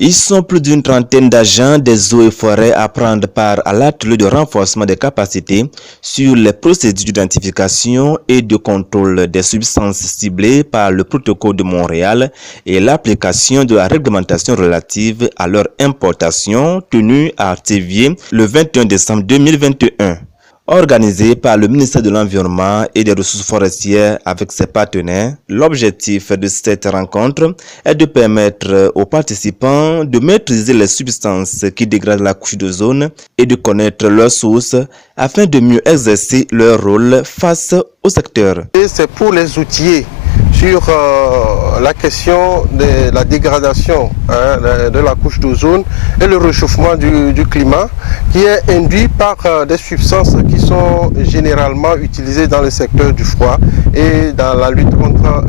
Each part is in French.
Ils sont plus d'une trentaine d'agents des eaux et forêts à prendre part à l'atelier de renforcement des capacités sur les procédures d'identification et de contrôle des substances ciblées par le protocole de Montréal et l'application de la réglementation relative à leur importation tenue à Artévier le 21 décembre 2021. Organisé par le ministère de l'Environnement et des Ressources forestières avec ses partenaires, l'objectif de cette rencontre est de permettre aux participants de maîtriser les substances qui dégradent la couche d'ozone et de connaître leurs sources afin de mieux exercer leur rôle face au secteur. C'est pour les outiller sur la question de la dégradation de la couche d'ozone et le réchauffement du climat qui est induit par des substances qui sont généralement utilisées dans le secteur du froid et dans la lutte contre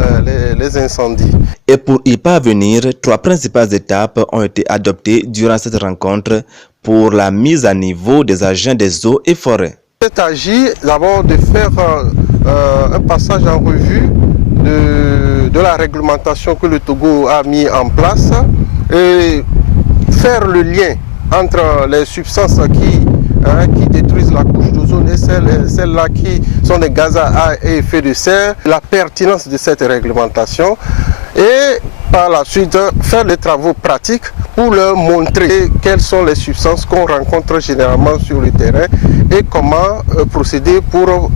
les incendies. Et pour y parvenir, 3 principales étapes ont été adoptées durant cette rencontre pour la mise à niveau des agents des eaux et forêts. Il s'agit d'abord de faire un passage en revue de la réglementation que le Togo a mis en place et faire le lien entre les substances qui détruisent la couche d'ozone et celles-là qui sont des gaz à effet de serre, la pertinence de cette réglementation et par la suite faire des travaux pratiques pour leur montrer quelles sont les substances qu'on rencontre généralement sur le terrain et comment procéder pour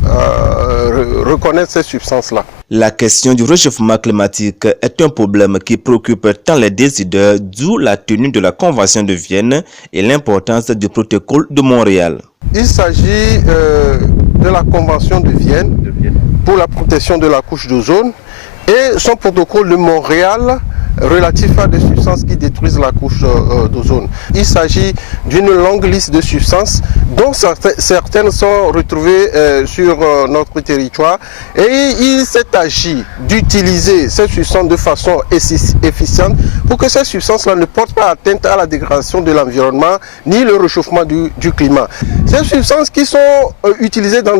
reconnaître ces substances-là. La question du réchauffement climatique est un problème qui préoccupe tant les décideurs, d'où la tenue de la Convention de Vienne et l'importance du protocole de Montréal. Il s'agit de la Convention de Vienne pour la protection de la couche d'ozone et son protocole de Montréal relatif à des substances qui détruisent la couche d'ozone. Il s'agit d'une longue liste de substances dont certaines sont retrouvées sur notre territoire et il s'est agi d'utiliser ces substances de façon efficiente pour que ces substances-là ne portent pas atteinte à la dégradation de l'environnement ni le réchauffement du climat. Ces substances qui sont utilisées dans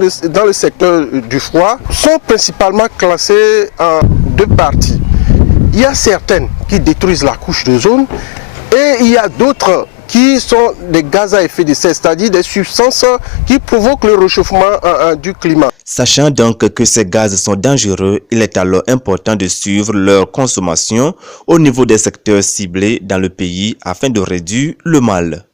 le secteur du froid sont principalement classées en 2 parties. Il y a certaines qui détruisent la couche d'ozone et il y a d'autres qui sont des gaz à effet de serre, c'est-à-dire des substances qui provoquent le réchauffement du climat. Sachant donc que ces gaz sont dangereux, il est alors important de suivre leur consommation au niveau des secteurs ciblés dans le pays afin de réduire le mal.